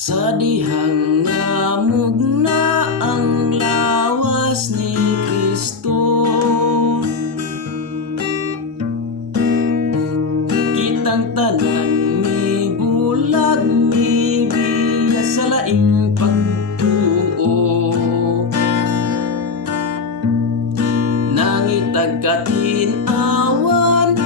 Sa dihang namugna ang lawas ni Cristo. Kitang tanan mi bulag mi biya sa laing pagtuo. Nangitag katin-awan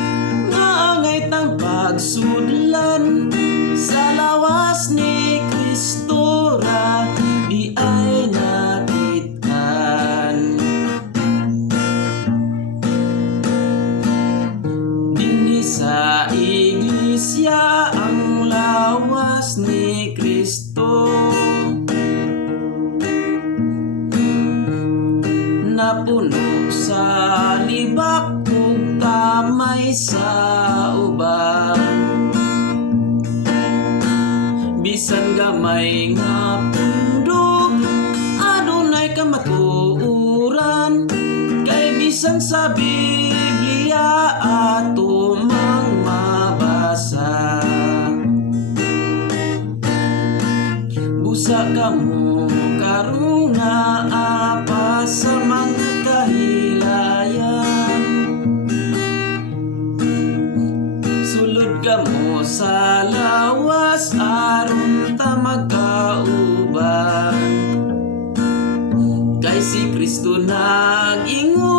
nga angay tang pagsudlan sa lawas ni Cristo ra di ay nakitaan. Dinhi sa iglesia ang lawas ni Cristo, napuno sa libak ug tamay sa uban. Bisan gamay nga pundok adunay kamatuoran, kay bisan sa Biblia ato mang mabasa. Busa kamo karon nga apa sa mga kahilayan. Sulod kamo sa lawas aron ta magkauban, kay si Cristo nag-ingon